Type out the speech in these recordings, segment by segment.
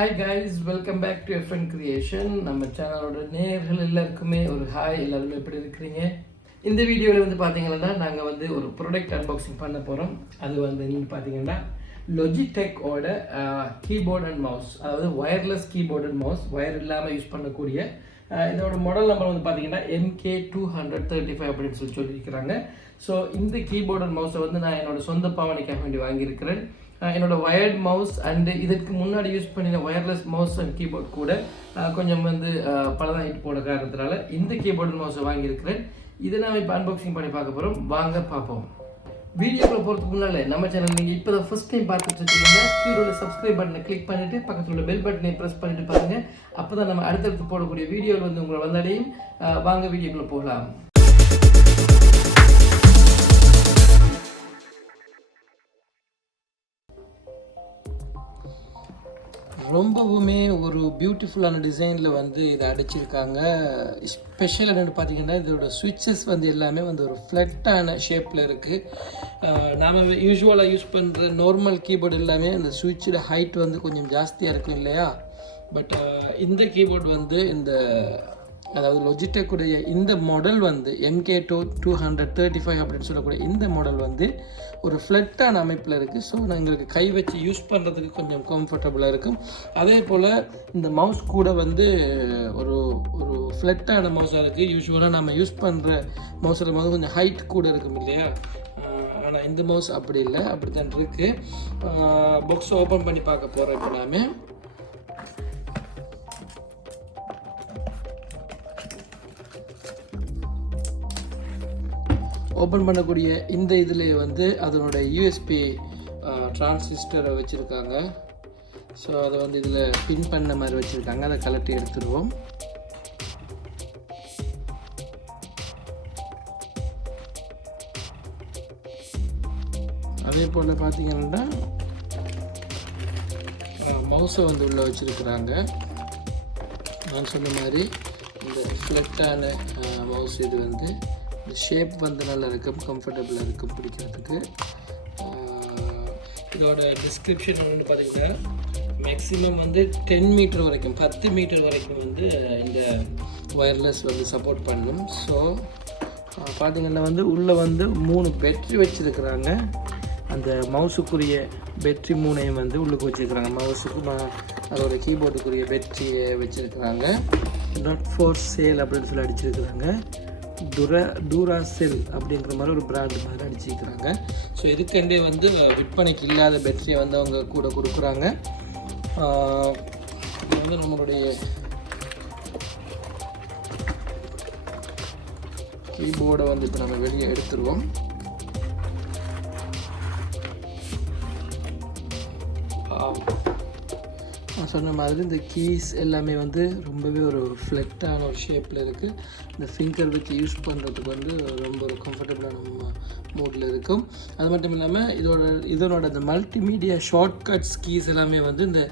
Hi guys, welcome back to FNCreation. நம்ம சேனலோட நேயர்கள் எல்லாருக்குமே ஒரு ஹாய். எல்லாருமே எப்படி இருக்கிறீங்க? இந்த வீடியோவில் வந்து பார்த்தீங்கன்னா நாங்கள் வந்து ஒரு ப்ராடக்ட் அன்பாக்சிங் பண்ண போகிறோம். அது வந்து நீங்கள் பார்த்தீங்கன்னா Logitech-ஓட கீபோர்ட் அண்ட் மவுஸ், அதாவது wireless keyboard and mouse, wire இல்லாமல் யூஸ் பண்ணக்கூடிய இதோட மாடல் நம்பர் வந்து பார்த்தீங்கன்னா MK235 அப்படின்னு சொல்லியிருக்கிறாங்க. ஸோ இந்த கீபோர்ட் அண்ட் மவுஸை வந்து நான் என்னோட சொந்த பாவனைக்காக வேண்டி வாங்கியிருக்கிறேன். என்னோட வயர்ட் மவுஸ் அண்டு இதற்கு முன்னாடி யூஸ் பண்ணின ஒயர்லெஸ் மவுஸ் அண்ட் கீபோர்ட் கூட கொஞ்சம் வந்து பலதாகிட்டு போன காரணத்தினால இந்த கீபோர்ட் அண்ட் மவுஸை வாங்கியிருக்கிறேன். இதை நான் இப்போ அன்பாக்சிங் பண்ணி பார்க்க போகிறோம். வாங்க பார்ப்போம். வீடியோக்குள்ள போகிறதுக்கு முன்னால் நம்ம சேனல் நீங்கள் இப்போ தான் ஃபஸ்ட் டைம் பார்த்துட்டு இருக்கீங்கன்னா கீழே சப்ஸ்கிரைப் பட்டனை கிளிக் பண்ணிவிட்டு பக்கத்தில் உள்ள பெல் பட்டனை ப்ரெஸ் பண்ணிட்டு பாருங்கள். அப்போ தான் நம்ம அடுத்தடுத்து போடக்கூடிய வீடியோவில் வந்து உங்களை வந்தடையும். வாங்க வீடியோக்குள்ளே போகலாம். ரொம்பவுமே ஒரு பியூட்டிஃபுல்லான டிசைனில் வந்து இதை அடிச்சிருக்காங்க. ஸ்பெஷல் என்னென்னு பார்த்தீங்கன்னா இதோட சுவிட்சஸ் வந்து எல்லாமே வந்து ஒரு ஃப்ளட்டான ஷேப்பில் இருக்குது. நாம் யூஸ்வலாக யூஸ் பண்ணுற நார்மல் கீபோர்டு எல்லாமே அந்த சுவிட்சோட ஹைட் வந்து கொஞ்சம் ஜாஸ்தியாக இருக்கும் இல்லையா? பட் இந்த கீபோர்டு வந்து அதாவது Logitech-உடைய இந்த மாடல் வந்து MK235 அப்படின்னு சொல்லக்கூடிய இந்த மாடல் வந்து ஒரு ஃப்ளட்டான அமைப்பில் இருக்குது. ஸோ எங்களுக்கு கை வச்சு யூஸ் பண்ணுறதுக்கு கொஞ்சம் கம்ஃபர்டபுளாக இருக்கும். அதே போல் இந்த மவுஸ் கூட வந்து ஒரு ஒரு ஃப்ளட்டான மவுஸாக இருக்குது. யூஸ்வலாக நம்ம யூஸ் பண்ணுற மவுஸில் போது கொஞ்சம் ஹைட் கூட இருக்கும் இல்லையா? ஆனால் இந்த மவுஸ் அப்படி இல்லை, அப்படி தான் இருக்குது. பாக்ஸை ஓப்பன் பண்ணி பார்க்க போகிறோம். இப்போ நாம ஓப்பன் பண்ணக்கூடிய இந்த இதில் வந்து அதனோட USB டிரான்சிஸ்டரை வச்சுருக்காங்க. ஸோ அதை வந்து இதில் பின் பண்ண மாதிரி வச்சுருக்காங்க. அதை கலட்டி எடுத்துடுவோம். அதே போல் பார்த்தீங்கன்னா மவுஸை வந்து உள்ளே வச்சுருக்குறாங்க. நான் சொன்ன மாதிரி இந்த ஃப்ளட்டான மவுஸ் இது வந்து ஷேப் வந்து நல்லா இருக்கும், கம்ஃபர்டபுளாக இருக்கும் பிடிக்கிறதுக்கு. இதோட டிஸ்கிரிப்ஷன் வந்து பார்த்திங்கன்னா மேக்ஸிமம் வந்து 10 மீட்டர் வரைக்கும் 10 மீட்டர் வரைக்கும் வந்து இந்த ஒயர்லெஸ் வந்து சப்போர்ட் பண்ணும். ஸோ பார்த்திங்கன்னா வந்து உள்ளே வந்து 3 பேட்ரி வச்சுருக்குறாங்க. அந்த மவுஸுக்குரிய பேட்ரி 3ஐயும் வந்து உள்ளுக்கு வச்சுருக்குறாங்க. மவுஸுக்கு அதோட கீபோர்டுக்குரிய பேட்ரியை வச்சுருக்குறாங்க. நாட் ஃபார் சேல் அப்படின்னு சொல்லி அடிச்சிருக்கிறாங்க. டூராசெல் அப்படிங்கிற மாதிரி ஒரு பிராண்ட் மாதிரி அடிச்சிருக்கிறாங்க. ஸோ இதுக்கண்டே வந்து விற்பனைக்கு இல்லாத பேட்டரியை வந்து அவங்க கூட கொடுக்குறாங்க. இது வந்து நம்மளுடைய கீபோர்டை வந்து இப்போ நம்ம வெளியே எடுத்துருவோம். நான் சொன்ன மாதிரி இந்த கீஸ் எல்லாமே வந்து ரொம்பவே ஒரு ஃப்ளட்டான ஒரு ஷேப்பில் இருக்குது. இந்த ஃபிங்கர் வச்சு யூஸ் பண்ணுறதுக்கு வந்து ரொம்ப ஒரு கம்ஃபர்டபுளான மோடில் இருக்கும். அது மட்டும் இல்லாமல் இதனோட இந்த மல்டிமீடியா ஷார்ட்கட்ஸ் கீஸ் எல்லாமே வந்து இந்த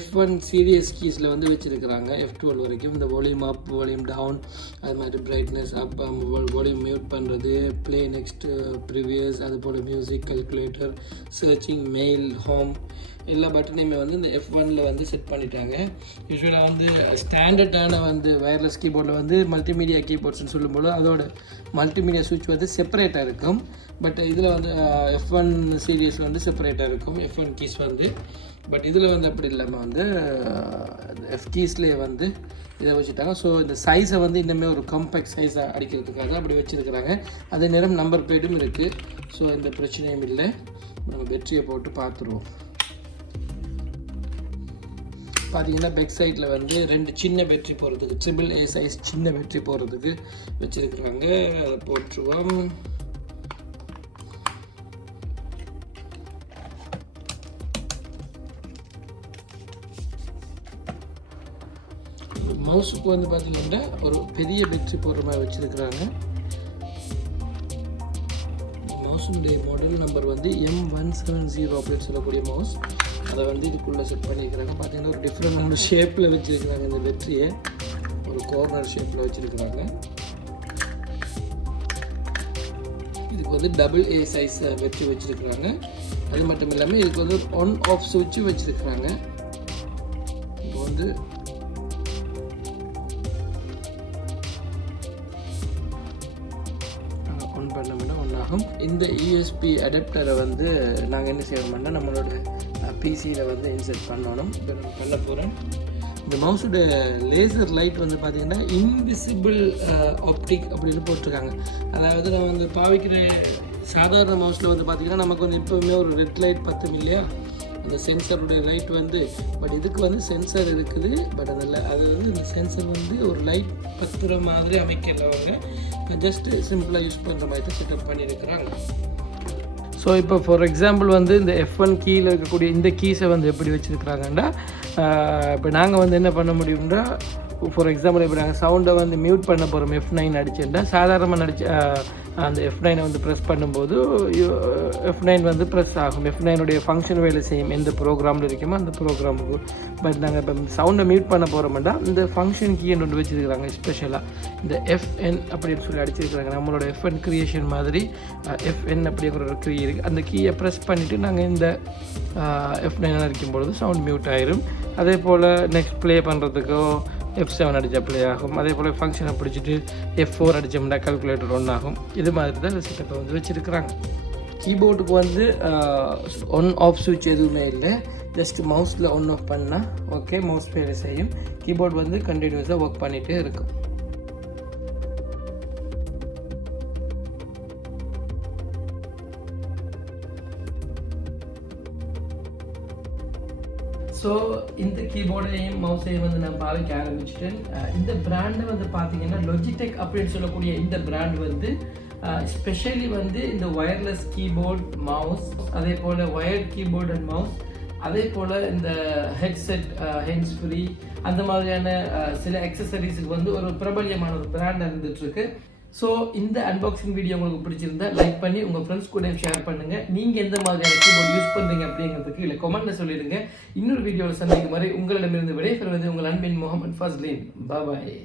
F1 சீரியஸ் கீஸில் வந்து வச்சுருக்கிறாங்க. F12 வரைக்கும் இந்த வால்யூம் அப், வால்யூம் டவுன், அது மாதிரி பிரைட்னஸ் அப், வால்யூம் மியூட் பண்ணுறது, ப்ளே நெக்ஸ்ட், ப்ரிவியஸ், அது போல் music, calculator, searching, mail, home எல்லா பட்டனையுமே வந்து இந்த F1ல் வந்து செட் பண்ணிட்டாங்க. யூஸ்வலாக வந்து ஸ்டாண்டர்டான வந்து வயர்லெஸ் கீபோர்டில் வந்து மல்டிமீடியா கீபோர்ட்ஸ்னு சொல்லும்போது அதோட மல்டிமீடியா சுவிட்ச் வந்து செப்பரேட்டாக இருக்கும். பட் இதில் வந்து F1 சீரியஸில் வந்து செப்பரேட்டாக இருக்கும் F1 கீஸ் வந்து. பட் இதில் வந்து அப்படி இல்லாமல் வந்து F கீஸ்லேயே வந்து இதை வச்சுட்டாங்க. ஸோ இந்த சைஸை வந்து இன்னுமே ஒரு காம்பேக்ட் சைஸாக அடிக்கிறதுக்காக அப்படி வச்சுருக்கிறாங்க. அதே நேரம் நம்பர் பிளேட்டும் இருக்குது. ஸோ எந்த பிரச்சனையும் இல்லை. நம்ம பேட்டரியை போட்டு பார்த்துருவோம். பார்த்தீங்கன்னா பேக் சைடில் வந்து 2 சின்ன பேட்டரி போகிறதுக்கு AAA சைஸ் சின்ன பேட்டரி போகிறதுக்கு வச்சுருக்குறாங்க. அதை போட்டுருவோம். மவுஸுக்கு வந்து பார்த்தீங்கன்னா ஒரு பெரிய பேட்டரி போடுற மாதிரி வச்சுருக்குறாங்க. மவுஸுடைய மாடல் நம்பர் வந்து M170 அப்படின்னு சொல்லக்கூடிய மவுஸ். அதை வந்து இதுக்குள்ளே செட் பண்ணியிருக்கிறாங்க. பார்த்தீங்கன்னா ஒரு டிஃப்ரெண்டான ஷேப்பில் வச்சுருக்கிறாங்க. இந்த பேட்டரியை ஒரு கார்னர் ஷேப்பில் வச்சுருக்கிறாங்க. இதுக்கு வந்து AA சைஸ் பேட்டரி வச்சுருக்கிறாங்க. அது மட்டும் இல்லாமல் இதுக்கு வந்து ஒன் ஆஃப் சுவிட்சு வச்சுருக்கிறாங்க. வந்து ஒன் பண்ணோம்னா ஒன்றாகும். இந்த யூஎஸ்பி அடாப்டரை வந்து நாங்கள் என்ன செய்வோம்னா நம்மளோட பிசியில் வந்து இன்செர்ட் பண்ணணும். இப்போ நான் பண்ண போகிறேன். இந்த மவுஸோட லேசர் லைட் வந்து பார்த்திங்கன்னா இன்விசிபிள் ஆப்டிக் அப்படின்னு போட்டிருக்காங்க. அதாவது நான் வந்து பாவிக்கிற சாதாரண மவுஸில் வந்து பார்த்திங்கன்னா நமக்கு வந்து எப்போவுமே ஒரு ரெட் லைட் பத்தும் இல்லையா, அந்த சென்சருடைய லைட் வந்து. பட் இதுக்கு வந்து சென்சர் இருக்குது. பட் அதில் அது வந்து இந்த சென்சர் வந்து ஒரு லைட் பத்துற மாதிரி அமைக்கிறவங்க ஜஸ்ட்டு சிம்பிளாக யூஸ் பண்ணுற மாதிரி தான் செட்டப் பண்ணியிருக்கிறாங்க. ஸோ இப்போ ஃபார் எக்ஸாம்பிள் வந்து இந்த F1 கீயில் இருக்கக்கூடிய இந்த கீஸை வந்து எப்படி வச்சுருக்குறாங்கன்னா, இப்போ நாங்கள் வந்து என்ன பண்ண முடியும்னா, ஃபார் எக்ஸாம்பிள் இப்போ நாங்கள் சவுண்டை வந்து மியூட் பண்ண போகிறோம் F9 அடிச்சுட்டா, சாதாரணமாக அந்த F9 வந்து ப்ரெஸ் பண்ணும்போது F9 வந்து ப்ரெஸ் ஆகும். F9உடைய ஃபங்க்ஷன் வேலை செய்யும் எந்த ப்ரோக்ராமில் இருக்குமோ அந்த ப்ரோக்ராமுக்கு. பட் நாங்கள் இப்போ சவுண்டை மியூட் பண்ண போகிறோம்னா இந்த ஃபங்க்ஷன் கீ ஒன்று வச்சுருக்காங்க. ஸ்பெஷலாக இந்த FN அப்படின்னு சொல்லி அடிச்சிருக்கிறாங்க. நம்மளோட FNCreation மாதிரி FN அப்படிங்கிற ஒரு கீ இருக்குது. அந்த கீயை ப்ரெஸ் பண்ணிவிட்டு நாங்கள் இந்த F9 அடிக்கும்பொழுது சவுண்ட் மியூட் ஆயிரும். அதே போல் நெக்ஸ்ட் ப்ளே பண்ணுறதுக்கோ F7 அடித்தா ப்ளே ஆகும். அதே போல் ஃபங்க்ஷனை பிடிச்சிட்டு F4 அடித்தோம்னா கால்குலேட்டர் ஒன் ஆகும். இது மாதிரி தான் இந்த செட்டப்பை வந்து வச்சுருக்குறாங்க. கீபோர்டுக்கு வந்து ஒன் ஆஃப் சுவிட்ச் எதுவுமே இல்லை. ஜஸ்ட் மவுஸில் ஒன் ஆஃப் பண்ணால் ஓகே, மவுஸ் வேலை செய்யும். கீபோர்டு வந்து கண்டினியூஸாக ஒர்க் பண்ணிகிட்டே இருக்கும். ஸோ இந்த கீபோர்டையும் மவுஸையும் வந்து நான் பாவிக்க ஆரம்பிச்சிட்டேன். இந்த பிராண்டை வந்து பார்த்தீங்கன்னா Logitech அப்படின்னு சொல்லக்கூடிய இந்த பிராண்ட் வந்து ஸ்பெஷலி வந்து இந்த ஒயர்லெஸ் கீபோர்ட் மவுஸ், அதே போல் ஒயர்ட் கீபோர்ட் அண்ட் மவுஸ், அதே போல் இந்த ஹெட்செட் ஹேண்ட்ஸ் ஃப்ரீ அந்த மாதிரியான சில அக்சசரிஸுக்கு வந்து ஒரு பிரபல்யமான ஒரு பிராண்ட் இருந்துகிட்ருக்கு. ஸோ இந்த அன்பாக்சிங் வீடியோ உங்களுக்கு பிடிச்சிருந்தா லைக் பண்ணி உங்கள் ஃப்ரெண்ட்ஸ் கூட ஷேர் பண்ணுங்கள். நீங்கள் எந்த மாதிரியான கீபோர்ட் யூஸ் பண்ணுறீங்க அப்படிங்கிறதுக்கு இல்லை கமெண்ட்டில் சொல்லிடுங்க. இன்னொரு வீடியோவில் சந்திக்கும் வரை உங்களிடமிருந்து விடைபெறுவது உங்கள் அன்பின் முகமது ஃபஸ்லீன். பாய்.